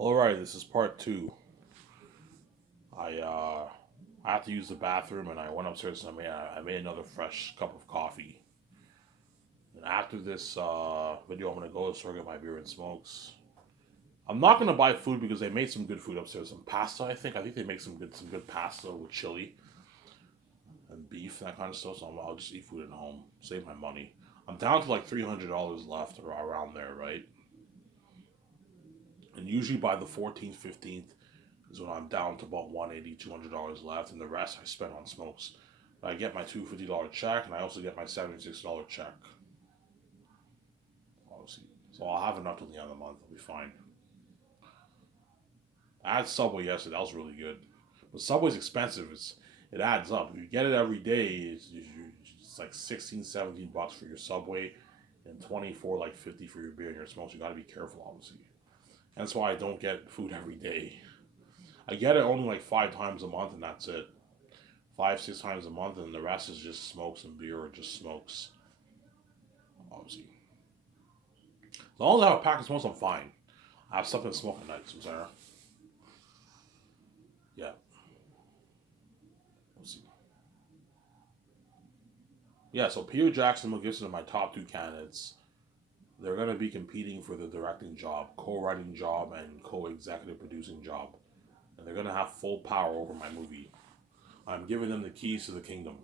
All right, this is part two. I I had to use the bathroom, and I went upstairs and I made another fresh cup of coffee. And after this video, I'm gonna go to the store get my beer and smokes. I'm not gonna buy food because they made some good food upstairs. Some pasta, I think. I think they make some good pasta with chili and beef, that kind of stuff. So I'll just eat food at home, save my money. I'm down to like $300 left or around there, right? And usually by the 14th, 15th is when I'm down to about 180, $200 left, and the rest I spend on smokes. I get my $250 check, and I also get my $76 check, obviously. So I'll have enough till the end of the month. I'll be fine. I had Subway yesterday. That was really good. But Subway's expensive. It adds up. If you get it every day, it's like 16, 17 bucks for your Subway, and 24 like 50 for your beer and your smokes. You got to be careful, obviously. That's why I don't get food every day. I get it only like 5 times a month, and that's it. 5, 6 times a month, and the rest is just smokes and beer or just smokes. Obviously, as long as I have a pack of smokes, I'm fine. I have something to smoke at night, so Sarah. Yeah, we'll see. Yeah, so Peter Jackson and Mel Gibson are my top two candidates. They're going to be competing for the directing job, co-writing job, and co-executive producing job, and they're going to have full power over my movie. I'm giving them the keys to the kingdom.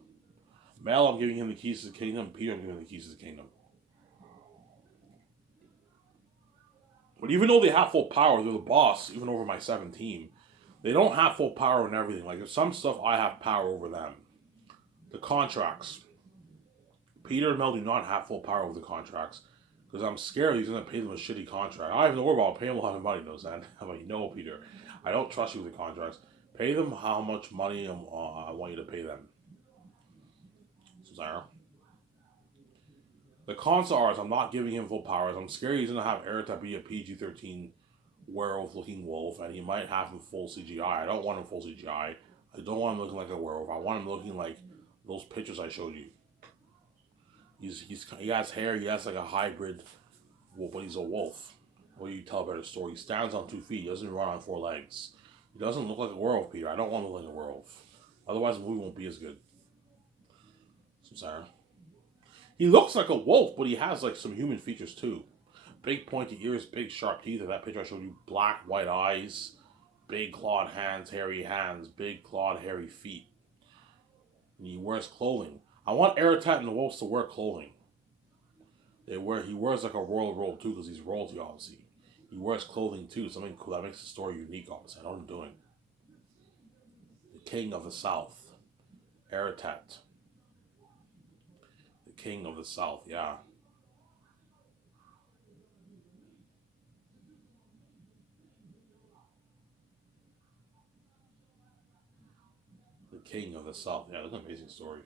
Mel, I'm giving him the keys to the kingdom. Peter, I'm giving him the keys to the kingdom. But even though they have full power, they're the boss, even over my seven team. They don't have full power in everything. Like there's some stuff I have power over them. The contracts. Peter and Mel do not have full power over the contracts. Because I'm scared he's gonna pay them a shitty contract. I don't even know about paying them a lot of money, though, Zan. I'm like, no, Peter. I don't trust you with the contracts. Pay them how much money I want you to pay them. Sarah. The cons are I'm not giving him full powers. I'm scared he's gonna have Erta be a PG-13 werewolf looking wolf, and he might have him full CGI. I don't want him full CGI. I don't want him looking like a werewolf. I want him looking like those pictures I showed you. He has hair. He has like a hybrid, well, but he's a wolf. What do you tell a better story? He stands on 2 feet. He doesn't run on 4 legs. He doesn't look like a werewolf, Peter. I don't want him to look like a werewolf. Otherwise, the movie won't be as good. So sorry. He looks like a wolf, but he has like some human features too. Big pointy ears, big sharp teeth. In that picture I showed you, black white eyes, big clawed hands, big clawed hairy feet. And he wears clothing. I want Eratat and the Wolves to wear clothing. He wears like a royal robe too, because he's royalty obviously. He wears clothing too, something cool that makes the story unique obviously. I know what I'm doing. The King of the South. Eratat. The King of the South, yeah. The King of the South. Yeah, that's an amazing story.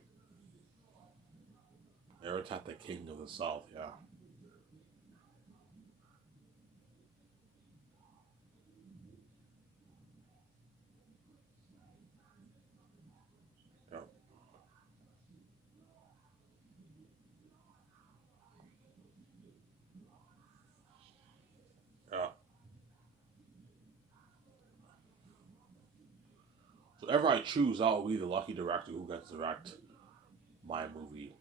Eratat, the King of the South, yeah. Yeah. Yeah. So whatever I choose, I'll be the lucky director who gets to direct my movie.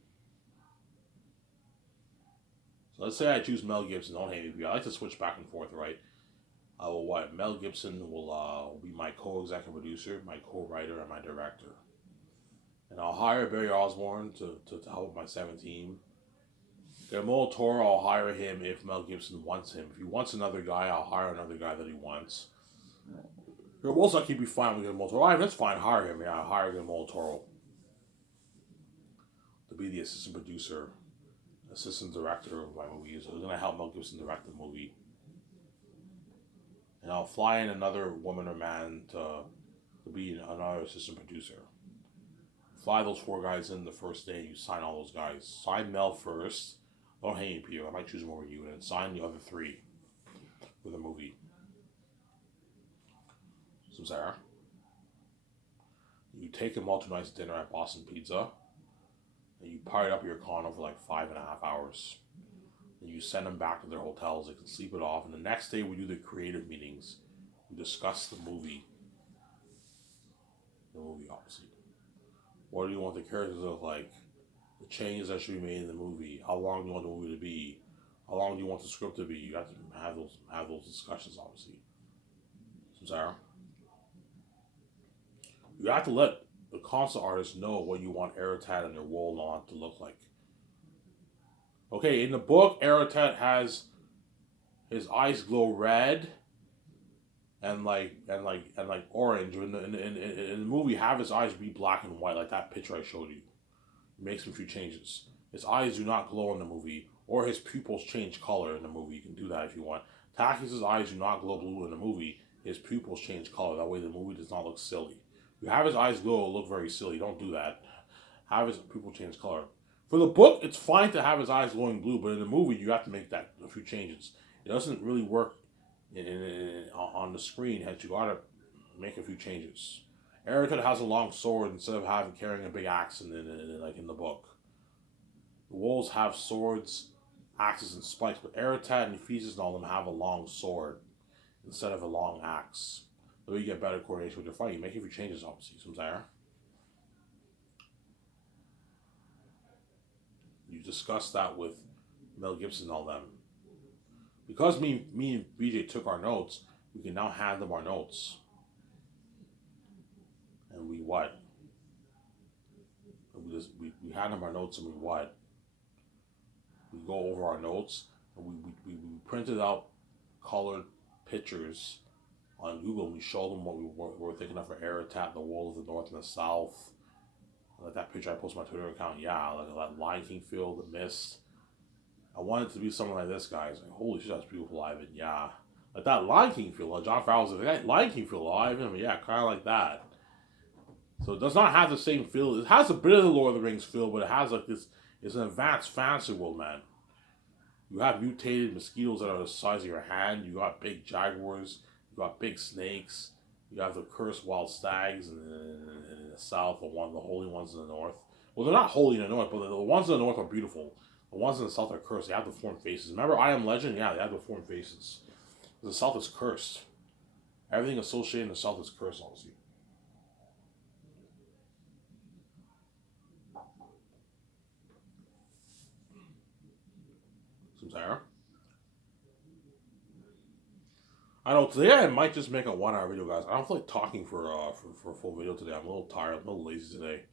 So let's say I choose Mel Gibson. Don't hate me. I like to switch back and forth, right? I will what? Mel Gibson will be my co-executive producer, my co-writer, and my director. And I'll hire Barry Osborne to help my 17. Guillermo del Toro, I'll hire him if Mel Gibson wants him. If he wants another guy, I'll hire another guy that he wants. Most likely be fine with Guillermo del Toro. All right, that's fine. Hire him. Yeah, I'll hire Guillermo del Toro to be the assistant producer, assistant director of my movie. So he's gonna help Mel Gibson direct the movie. And I'll fly in another woman or man to be another assistant producer. Fly those 4 guys in the first day. You sign all those guys. Sign Mel first. Don't hate me, Peter. I might choose him over you, and then sign the other 3 for the movie. So Sarah, you take them all to a nice dinner at Boston Pizza, and you pirate up your condo for like 5.5 hours. And you send them back to their hotels. They can sleep it off. And the next day we do the creative meetings. We discussed the movie obviously. What do you want the characters to look like? The changes that should be made in the movie. How long do you want the movie to be? How long do you want the script to be? You have to have those discussions obviously. So Sarah, you have to let the concept artist know what you want Eratat and their Wolong to look like. Okay, in the book, Eratat has his eyes glow red and like orange. In the movie, have his eyes be black and white, like that picture I showed you. He makes a few changes. His eyes do not glow in the movie, or his pupils change color in the movie. You can do that if you want. Takis' eyes do not glow blue in the movie. His pupils change color. That way, the movie does not look silly. If you have his eyes glow, it'll look very silly. Don't do that. Have his pupil change color. For the book, it's fine to have his eyes glowing blue, but in the movie, you have to make that a few changes. It doesn't really work on the screen. Hence, you gotta make a few changes. Eratat has a long sword instead of carrying a big axe like in the book. The wolves have swords, axes, and spikes, but Eratat and Ephesus and all of them have a long sword instead of a long axe. The way you get better coordination with your fight, you make a few changes, obviously. You discuss that with Mel Gibson and all them. Because me and BJ took our notes, we can now hand them our notes. And we what? We hand them our notes and we what? We go over our notes and we printed out colored pictures on Google and we showed them what we were thinking of for Eratat, the Wall of the North and the South. Like that picture I posted on my Twitter account, yeah, like that Lion King feel, the mist. I wanted it to be something like this, guys. Like, holy shit, that's beautiful, Ivan. Yeah. Like that Lion King feel. Like John Favreau's like, that Lion King feel, Ivan. I mean, yeah, kind of like that. So it does not have the same feel. It has a bit of the Lord of the Rings feel, but it has like this. It's an advanced fantasy world, man. You have mutated mosquitoes that are the size of your hand. You got big jaguars. You got big snakes. You have the cursed wild stags in the south, the holy ones in the north. Well, they're not holy in the north, but the ones in the north are beautiful. The ones in the south are cursed. They have deformed faces. Remember I Am Legend? Yeah, they have deformed faces. The south is cursed. Everything associated in the south is cursed, obviously. Sarah? I know today I might just make a 1 hour video, guys. I don't feel like talking for a full video today. I'm a little tired. I'm a little lazy today.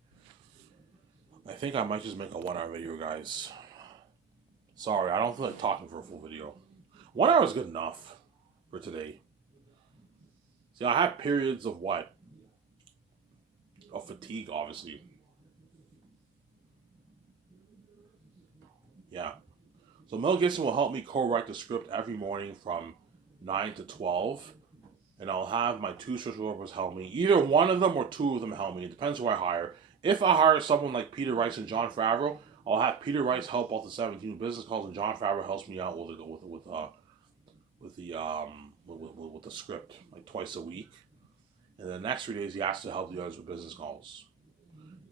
I think I might just make a 1 hour video, guys. Sorry, I don't feel like talking for a full video. 1 hour is good enough for today. See, I have periods of what? Of fatigue, obviously. Yeah. So Mel Gibson will help me co-write the script every morning from 9 to 12. And I'll have my two social workers help me. Either one of them or two of them help me. It depends who I hire. If I hire someone like Peter Rice and Jon Favreau, I'll have Peter Rice help out the 17 business calls, and Jon Favreau helps me out with the script like twice a week. And the next 3 days he has to help the others with business calls.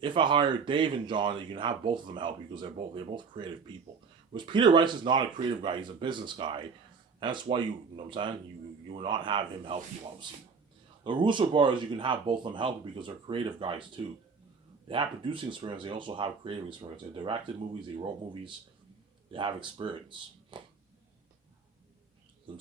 If I hire Dave and John, you can have both of them help you because they're both creative people. Whereas Peter Rice is not a creative guy; he's a business guy. That's why you know what I'm saying? You will not have him help you, obviously. The Russo brothers, you can have both of them help you because they're creative guys too. They have producing experience, they also have creative experience. They directed movies, they wrote movies, they have experience. You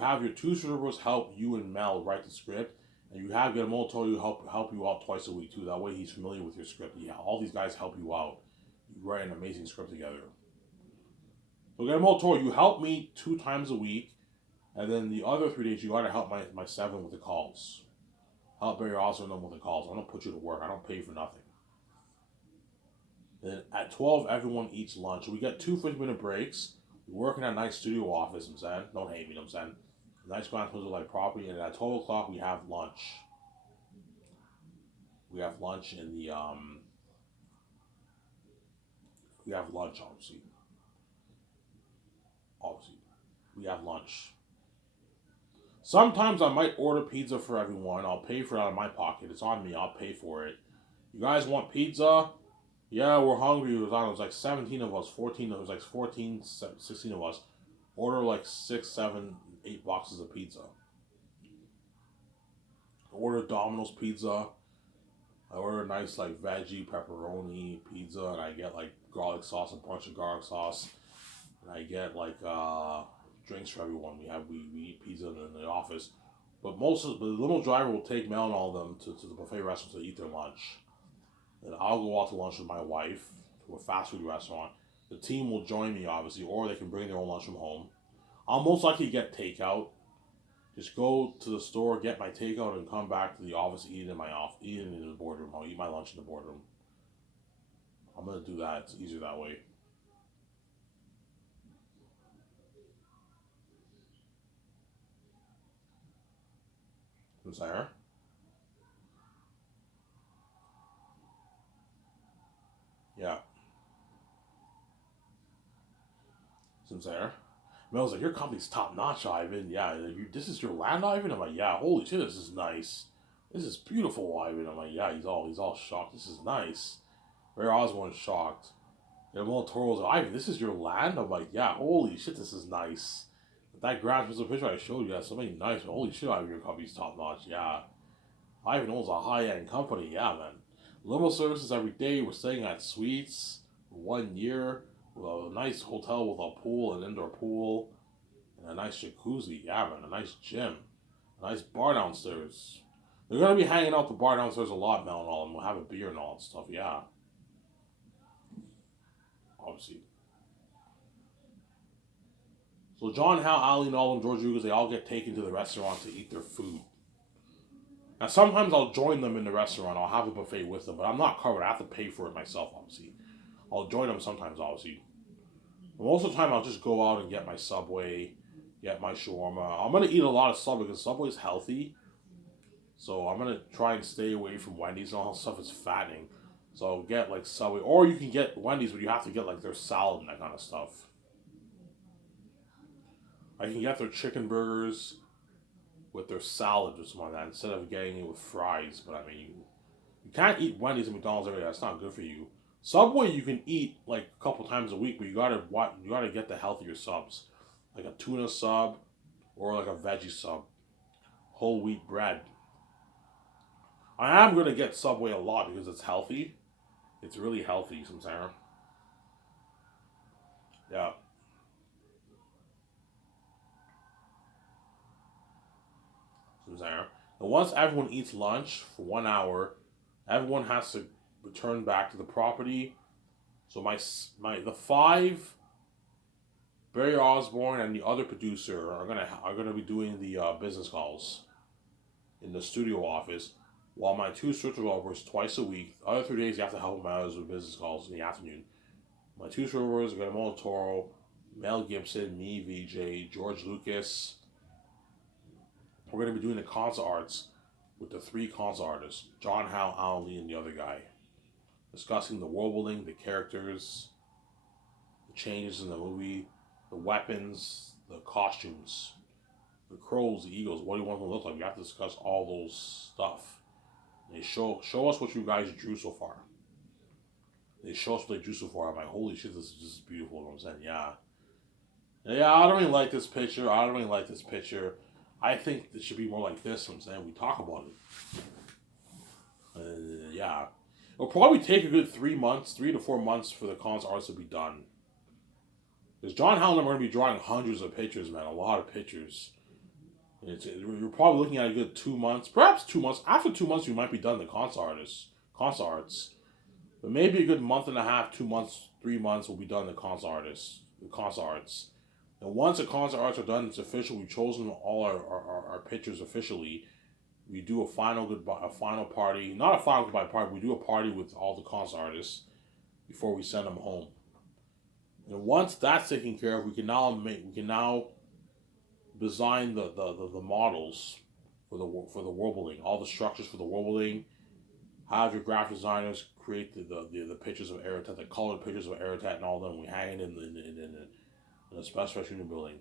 have your two servers help you and Mel write the script, and you have Guillermo Toro help you out twice a week too. That way he's familiar with your script. Yeah, all these guys help you out. You write an amazing script together. So Guillermo Toro, you help me 2 times a week, and then the other 3 days you gotta help my 7 with the calls. Help Barry Osborne with the calls. I don't put you to work. I don't pay you for nothing. Then at 12, everyone eats lunch. We get 2 15-minute breaks. We're working at a nice studio office, I'm saying. Don't hate me, I'm saying. Nice Grand Plaza like property, and at 12 o'clock we have lunch. We have lunch in the we have lunch obviously. We have lunch. Sometimes I might order pizza for everyone. I'll pay for it out of my pocket. It's on me. I'll pay for it. You guys want pizza? Yeah, we're hungry. It was like 17 of us, 14, it was like 14, 16 of us. Order like 6, 7, 8 boxes of pizza. Order Domino's pizza. I order a nice like veggie pepperoni pizza, and I get like garlic sauce, a bunch of garlic sauce, and I get like drinks for everyone. We eat pizza in the office, but most of the limo driver will take Mel and all of them to the buffet restaurant to eat their lunch. Then I'll go out to lunch with my wife to a fast food restaurant. The team will join me obviously, or they can bring their own lunch from home. I'll most likely get takeout. Just go to the store, get my takeout, and come back to the office, eat it in the boardroom. I'll eat my lunch in the boardroom. I'm gonna do that. It's easier that way. Sincere? Yeah. Sincere? Mel's like, your company's top notch, Ivan. Yeah, this is your land, Ivan. I'm like, yeah. Holy shit, this is nice. This is beautiful, Ivan. I'm like, yeah. He's all shocked. This is nice. Ray Osborne's shocked. And Will Toro's like, Ivan, this is your land. I'm like, yeah. Holy shit, this is nice. That Grand Crystal picture I showed you has so many nice. Holy shit, Ivan, your company's top notch. Yeah. Ivan owns a high end company. Yeah, man. Limo services every day. We're staying at suites for 1 year. With a nice hotel with a pool, an indoor pool, and a nice jacuzzi. Yeah, man. A nice gym. A nice bar downstairs. They're gonna be hanging out the bar downstairs a lot now and all, and we'll have a beer and all that stuff. Yeah, obviously. So John, Hal, Ali, Noel, and George Lucas, they all get taken to the restaurant to eat their food. Now sometimes I'll join them in the restaurant. I'll have a buffet with them, but I'm not covered. I have to pay for it myself, obviously. I'll join them sometimes, obviously. But most of the time, I'll just go out and get my Subway, get my shawarma. I'm gonna eat a lot of Subway because Subway's healthy. So I'm gonna try and stay away from Wendy's and all that stuff. It's fattening. So I'll get like Subway, or you can get Wendy's, but you have to get like their salad and that kind of stuff. I can get their chicken burgers with their salad or something like that instead of getting it with fries. But I mean, you can't eat Wendy's and McDonald's every day. That's not good for you. Subway you can eat like a couple times a week, but you gotta get the healthier subs, like a tuna sub or like a veggie sub, whole wheat bread. I am gonna get Subway a lot because it's healthy. It's really healthy, sometimes. Yeah, sometimes. And once everyone eats lunch for 1 hour, everyone has to return back to the property. So my the five Barry Osborne and the other producer are gonna be doing the business calls in the studio office, while my two script developers twice a week. The other 3 days you have to help them out with business calls in the afternoon. My two script developers are Guillermo del Toro, Mel Gibson, me, VJ, George Lucas. We're gonna be doing the concert arts with the three concert artists, John Howe, Alan Lee, and the other guy, discussing the world building, the characters, the changes in the movie, the weapons, the costumes, the crows, the eagles. What do you want them to look like? We have to discuss all those stuff. They show us what you guys drew so far. They show us what they drew so far. I'm like, holy shit, this is just beautiful. You know what I'm saying, yeah, yeah. I don't really like this picture. I don't really like this picture. I think it should be more like this. You know what I'm saying, we talk about it. Yeah, it'll probably take a good 3 months, 3 to 4 months for the concert arts to be done. Because John Howland are going to be drawing hundreds of pictures, man, a lot of pictures. You're probably looking at a good 2 months, perhaps 2 months. After 2 months, you might be done the concert arts. But maybe a good month and a half, 2 months, 3 months will be done the concert arts. And once the concert arts are done, it's official. We've chosen all our pictures officially. We do a final goodbye, a final party, not a final goodbye party. We do a party with all the concert artists before we send them home. And once that's taken care of, we can now design the models for the world building, all the structures for the world building. Have your graphic designers create the pictures of Aerotet, the colored pictures of Aerotet and all of them. We hang it in the special unit building,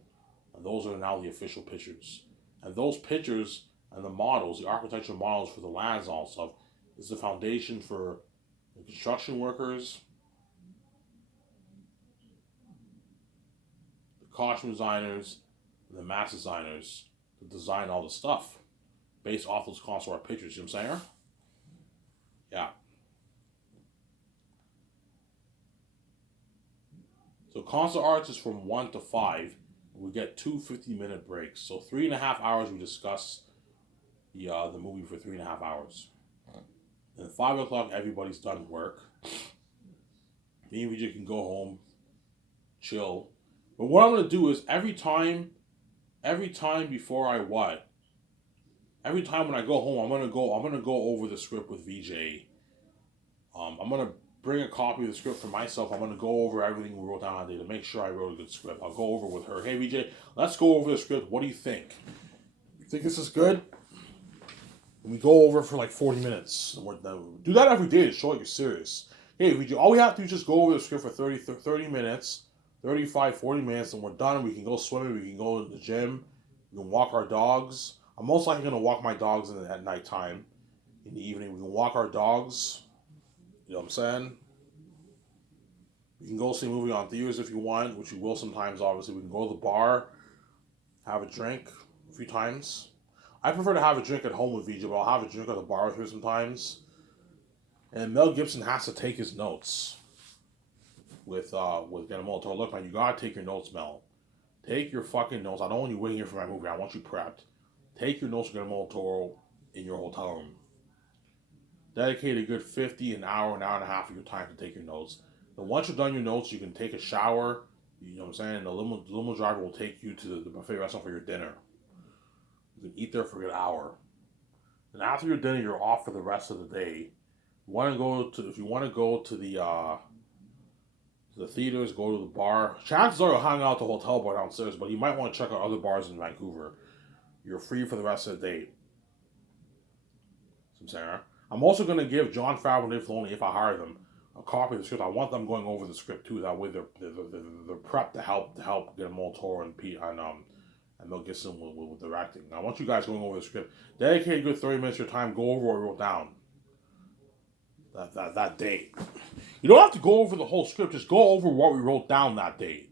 and those are now the official pictures. And those pictures and the models, the architectural models for the lands and all stuff, is the foundation for the construction workers, the costume designers, and the mask designers to design all the stuff based off those concept art pictures. You know what I'm saying? Yeah. So concept arts is from 1 to 5. We get two 50-minute breaks. So 3.5 hours we discuss the movie for 3.5 hours. And 5 o'clock everybody's done work. Me and VJ can go home, chill. But what I'm gonna do is every time before I what? Every time when I go home, I'm gonna go over the script with VJ. I'm gonna bring a copy of the script for myself. I'm gonna go over everything we wrote down on day to make sure I wrote a good script. I'll go over with her. Hey VJ, let's go over the script. What do you think? You think this is good? And we go over for like 40 minutes. Do that every day to show you're serious. Hey VJ, all we have to do is just go over the script for 30 minutes, 35, 40 minutes, and we're done. We can go swimming. We can go to the gym. We can walk our dogs. I'm most likely gonna walk my dogs at nighttime. In the evening, we can walk our dogs. You know what I'm saying? You can go see a movie on theaters if you want, which you will sometimes, obviously. We can go to the bar, have a drink a few times. I prefer to have a drink at home with VJ, but I'll have a drink at the bar with her sometimes. And Mel Gibson has to take his notes with Guillermo del Toro. Look, man, you gotta take your notes, Mel. Take your fucking notes. I don't want you waiting here for my movie. I want you prepped. Take your notes with Guillermo del Toro in your hotel room. Dedicate a good 50, an hour and a half of your time to take your notes. Then once you're done your notes, you can take a shower. You know what I'm saying? And the limo driver will take you to the buffet restaurant for your dinner. You can eat there for a good hour. Then after your dinner, you're off for the rest of the day. If you want to go to the theaters, go to the bar. Chances are you'll hang out at the hotel bar downstairs, but you might want to check out other bars in Vancouver. You're free for the rest of the day. I'm also going to give Jon Favreau and Dave Filoni, if I hire them, a copy of the script. I want them going over the script too. That way they're prepped to help get them all Toro and Pete and Mel Gibson with directing. I want you guys going over the script. Dedicate a good 30 minutes of your time. Go over what we wrote down that day. You don't have to go over the whole script. Just go over what we wrote down that day.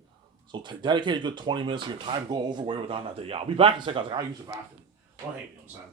So dedicate a good 20 minutes of your time. Go over what we wrote down that day. Yeah, I'll be back in a second. I'll use the bathroom. Don't hate me, you know what I'm saying?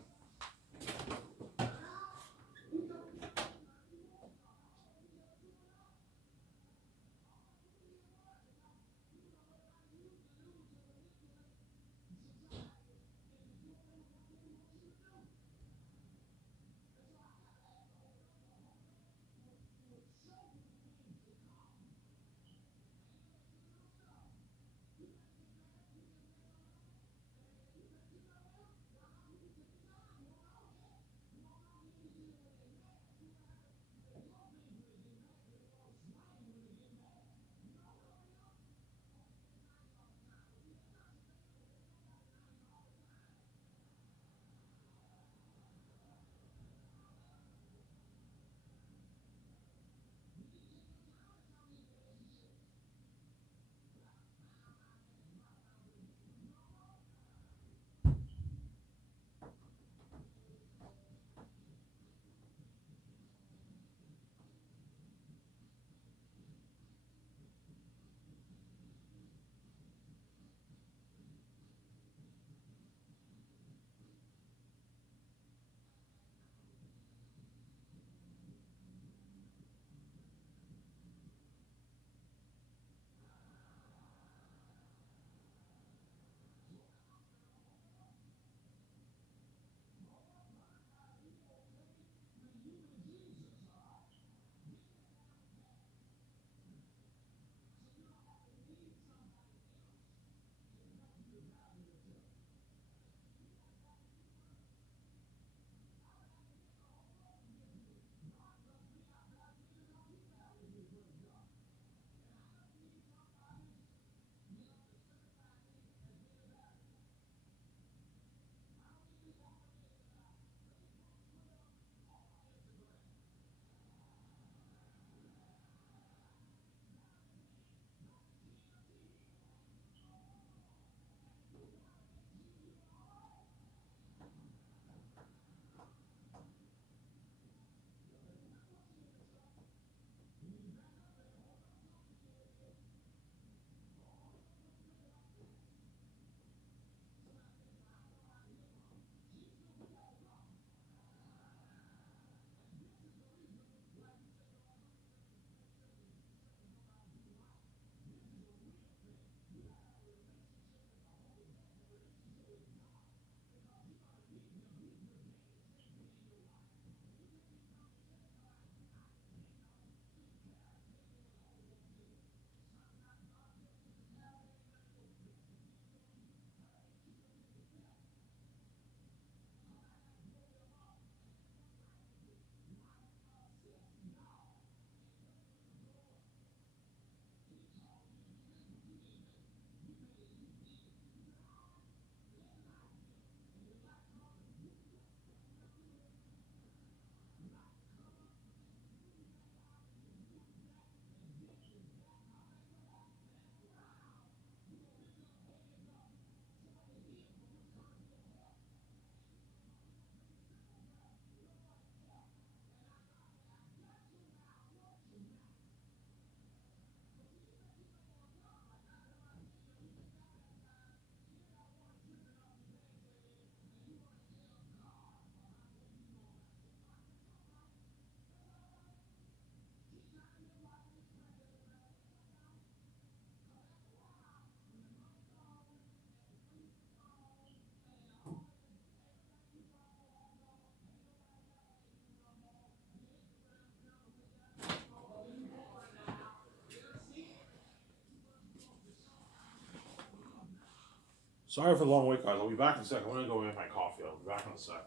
Sorry for the long wait, guys. I'll be back in a sec. I'm gonna go get my coffee. I'll be back in a sec.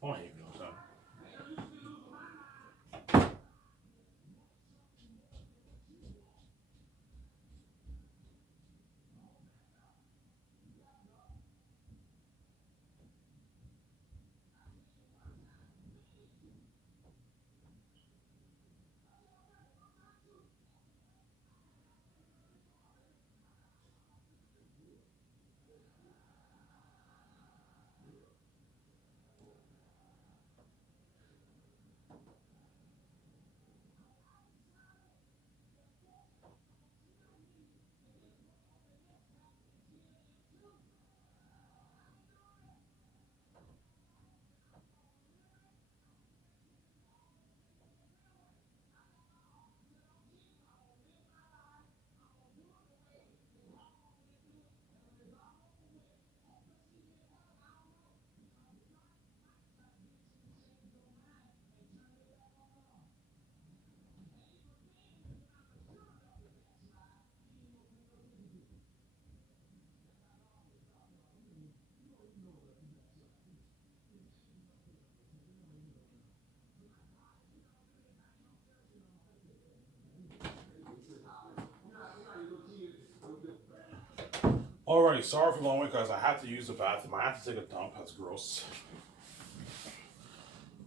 Oh, hey, no, Alrighty, sorry for the long wait, guys. I had to use the bathroom. I had to take a dump. That's gross.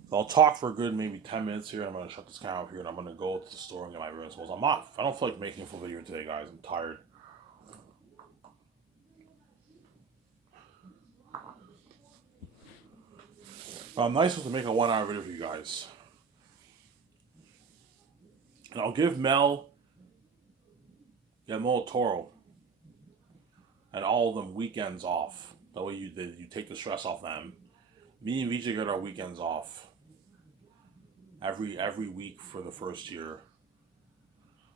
So I'll talk for a good maybe 10 minutes here. I'm going to shut this camera off here and I'm going to go to the store and get my room. So I'm off. I don't feel like making a full video today, guys. I'm tired. But I'm nice to make a 1 hour video for you guys. And I'll give Mel, Guillermo Toro, and all of them weekends off. That way you take the stress off them. Me and VJ get our weekends off every week for the first year.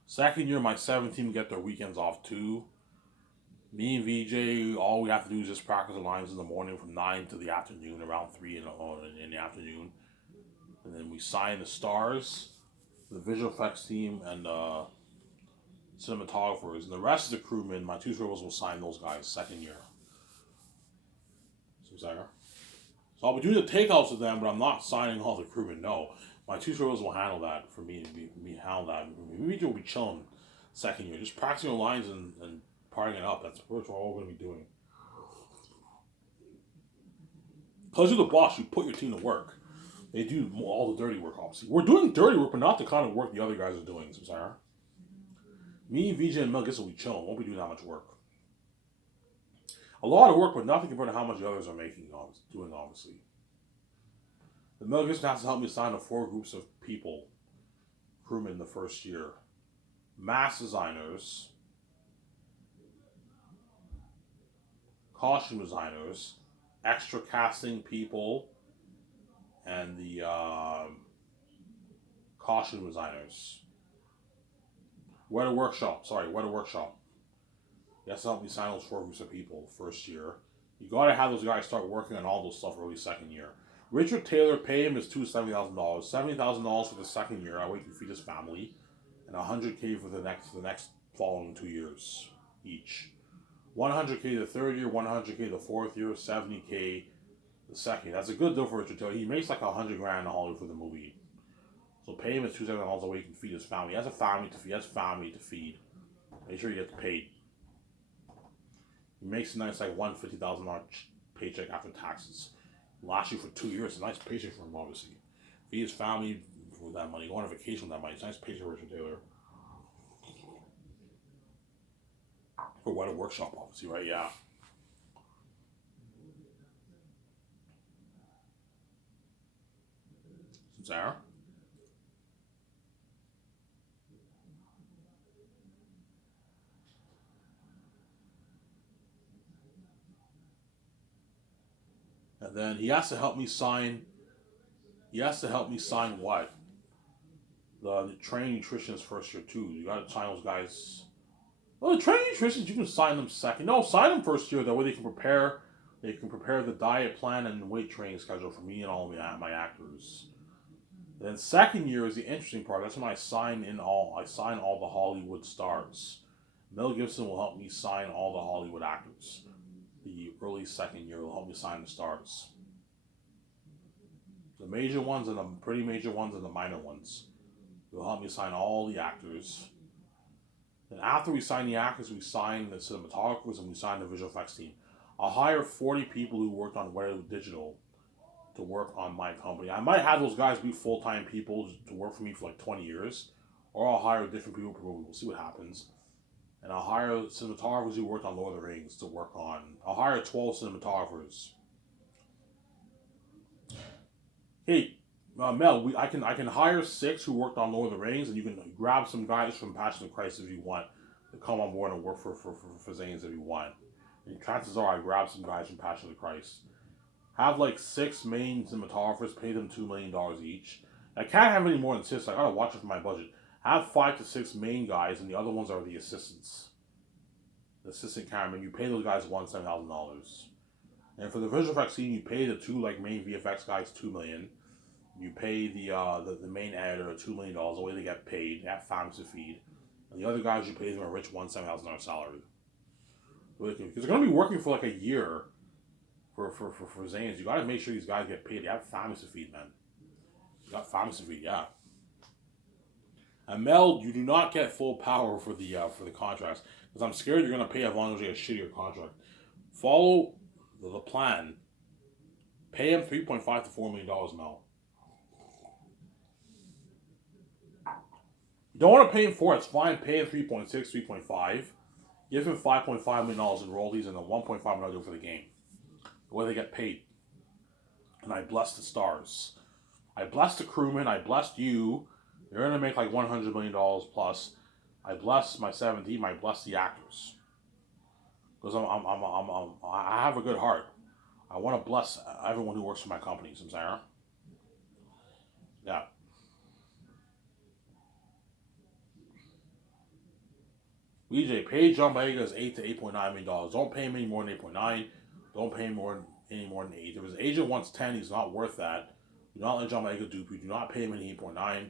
Second year, my 17 get their weekends off too. Me and VJ, all we have to do is just practice the lines in the morning from 9 to the afternoon, around 3 in the afternoon. And then we sign the stars, the visual effects team, and cinematographers. And the rest of the crewmen, my two servers will sign those guys second year. So I'll be doing the takeouts with them, but I'm not signing all the crewmen. No, my two servers will handle that for me. Me handle that. VJ will be chilling second year, just practicing the lines and partying it up. That's what we're all going to be doing. Because you're the boss, you put your team to work. They do all the dirty work, obviously. We're doing dirty work, but not the kind of work the other guys are doing. So sorry. Me, VJ, and Mel will be chilling. Won't be doing that much work. A lot of work, but nothing compared to how much the others are doing, obviously. The Mel Gibson has to help me assign the 4 groups of people, crewmen, the first year. Mask designers, costume designers, extra casting people, and the costume designers. Weather workshop. You have to help me sign those 4 groups of people first year. You gotta have those guys start working on all those stuff early second year. Richard Taylor, pay him his $70,000. $70,000 for the second year. I wait to feed his family, and $100K for the next following 2 years each. $100K the third year, $100K the fourth year, $70K the second. That's a good deal for Richard Taylor. He makes like $100,000 in Hollywood for the movie. So pay him his $270 a week and feed his family. He has a family to feed. He has family to feed. Make sure you get paid. He makes a nice like $150,000 paycheck after taxes. Last year for 2 years, a nice paycheck for him, obviously. Feed his family with that money. Go on a vacation with that money. It's a nice paycheck for Richard Taylor. For Weather Workshop, obviously, right? Yeah. Sarah? And then he has to help me sign. He has to help me sign what? The training nutritionists first year too. You gotta sign those guys. Well, the training nutritionists you can sign them second. No, sign them first year. That way they can prepare. They can prepare the diet plan and weight training schedule for me and all of my actors. And then second year is the interesting part. That's when I sign all the Hollywood stars. Mel Gibson will help me sign all the Hollywood actors. the early second year will help me sign the stars. The major ones and the pretty major ones and the minor ones. Will help me sign all the actors. Then after we sign the actors, we sign the cinematographers and we sign the visual effects team. I'll hire 40 people who worked on Weatherly Digital to work on my company. I might have those guys be full-time people to work for me for like 20 years. Or I'll hire different people per movie. We'll see what happens. And I'll hire cinematographers who worked on Lord of the Rings to work on. I'll hire 12 cinematographers. Hey, Mel, I can hire 6 who worked on Lord of the Rings, and you can grab some guys from Passion of Christ if you want to come on board and work for Zane's if you want. And chances are I grab some guys from Passion of Christ. Have like 6 main cinematographers, pay them $2 million each. I can't have any more than 6, I gotta watch it for my budget. Have 5 to 6 main guys, and the other ones are the assistants. The assistant cameraman, you pay those guys $7,000. And for the visual effects team, you pay the 2 like main VFX guys $2 million. You pay the main editor $2 million the way they get paid at pharmacy feed, and the other guys you pay them a rich $7,000 salary. Because they're gonna be working for like a year for Zane's. You gotta make sure these guys get paid. They have pharmacy feed, man. You got pharmacy feed, yeah. And Mel, you do not get full power for the contracts because I'm scared you're gonna pay Avon a shittier contract. Follow the plan. Pay him $3.5 to $4 million, Mel. You don't want to pay him 4, it's fine. Pay him 3.6, 3.5. Give him $5.5 million in royalties and then $1.5 million for the game. The way they get paid. And I bless the stars. I bless the crewmen. I blessed you. You're gonna make like $100 million plus. I bless my 7 team. I bless the actors. Because I have a good heart. I want to bless everyone who works for my company. Samsara. Yeah. BJ, pay John Boyega's $8 to $8.9 million. Don't pay him any more than 8.9. Don't pay him any more than 8. If his agent wants 10, he's not worth that. Do not let John Boyega dupe you. Do not pay him any 8.9.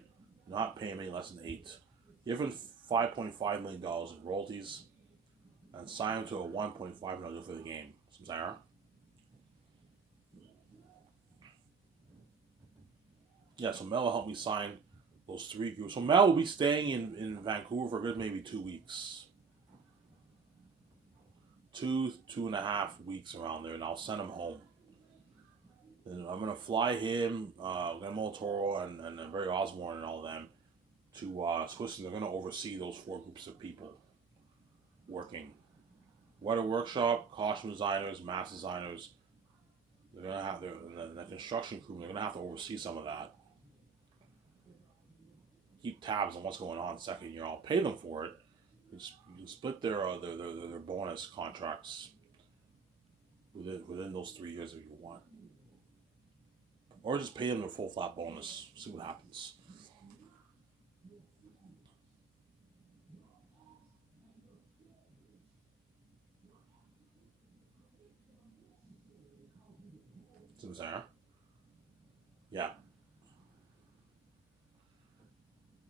Do not pay him any less than 8. Give him $5.5 million in royalties and sign him to a $1.5 million for the game. Samsara. Yeah, so Mel will help me sign those 3 groups. So Mel will be staying in Vancouver for a good maybe 2 weeks. 2.5 weeks around there, and I'll send him home. And I'm gonna fly him, Guillermo Toro, and Barry Osborne and all of them to Switzerland. They're gonna oversee those 4 groups of people working. Weather workshop, costume designers, mask designers. They're gonna have the construction crew. They're gonna have to oversee some of that. Keep tabs on what's going on second year. I'll pay them for it. You can split their bonus contracts within those 3 years if you want, or just pay them their full flat bonus. See what happens. See what I'm saying? Yeah.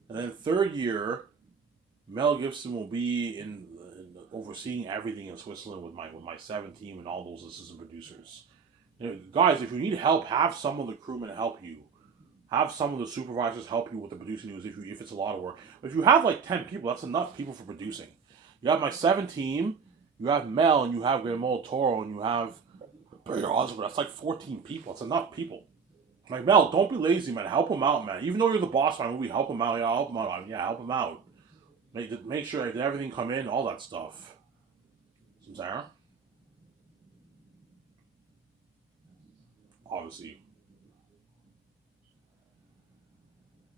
And then 3rd year, Mel Gibson will be in overseeing everything in Switzerland with my 7 team and all those assistant producers. You know, guys, if you need help, have some of the crewmen help you. Have some of the supervisors help you with the producing news if it's a lot of work. But if you have like 10 people, that's enough people for producing. You have my 7 team, you have Mel, and you have Guillermo Toro, and you have Barry Osborne. That's like 14 people. That's enough people. Like, Mel, don't be lazy, man. Help him out, man. Even though you're the boss of my movie, help him out. Yeah, help him out. Yeah, help him out. Make sure that everything come in, all that stuff. Sarah? Obviously.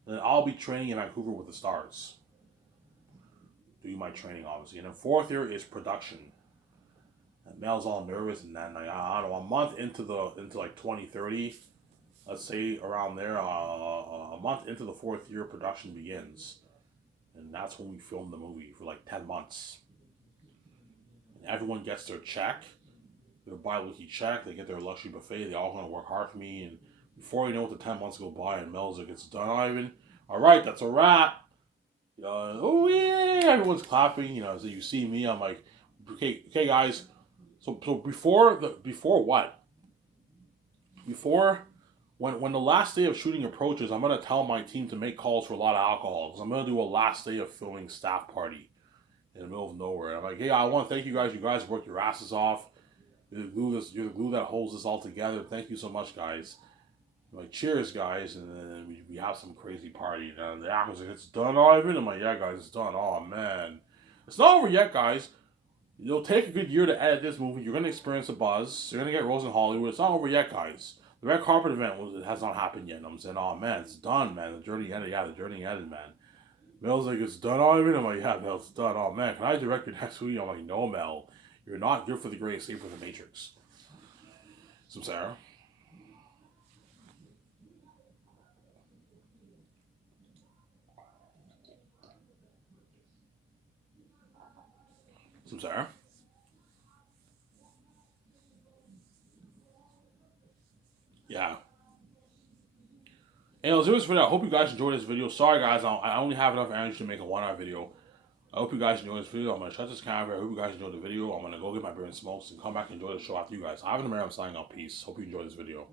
Then I'll be training in Vancouver with the stars. Doing my training, obviously. And then 4th year is production. And Mel's all nervous, and then, like, I don't know, a month into like 2030, let's say around there, a month into the 4th year, production begins. And that's when we film the movie for like 10 months. And everyone gets their check, their bi-weekly check, they get their luxury buffet, they all want to work hard for me, and before you know it, the 10 months go by and Mel's like, it's done, Ivan. Alright, that's a wrap. Oh yeah, everyone's clapping, so you see me, I'm like, okay guys, So before what? Before when the last day of shooting approaches, I'm gonna tell my team to make calls for a lot of alcohol because I'm gonna do a last day of filming staff party in the middle of nowhere. I'm like, hey, I want to thank you guys. You guys worked your asses off. You're the glue that holds this all together. Thank you so much, guys. I'm like, cheers, guys, and then we have some crazy party. And the actor's like, it's done, Ivan. I'm like, yeah, guys, it's done. Oh man, it's not over yet, guys. It'll take a good year to edit this movie. You're gonna experience a buzz. You're gonna get roles in Hollywood. It's not over yet, guys. The red carpet event has not happened yet. And I'm saying, oh man, it's done, man. The journey ended. Yeah, the journey ended, man. Mel's like, it's done, Ivan. I'm like, yeah, Mel, it's done. Oh man, can I direct your next movie? I'm like, no, Mel, you're not good for the Great Escape from the Matrix. Some Sarah. Some Sarah. Yeah. Hey, let's do this video. I hope you guys enjoyed this video. Sorry, guys, I only have enough energy to make a 1 hour video. I hope you guys enjoyed this video. I'm going to shut this camera. I hope you guys enjoyed the video. I'm going to go get my beer and smokes and come back and enjoy the show after you guys. Ivan the Mayor, I'm signing out. Peace. Hope you enjoyed this video.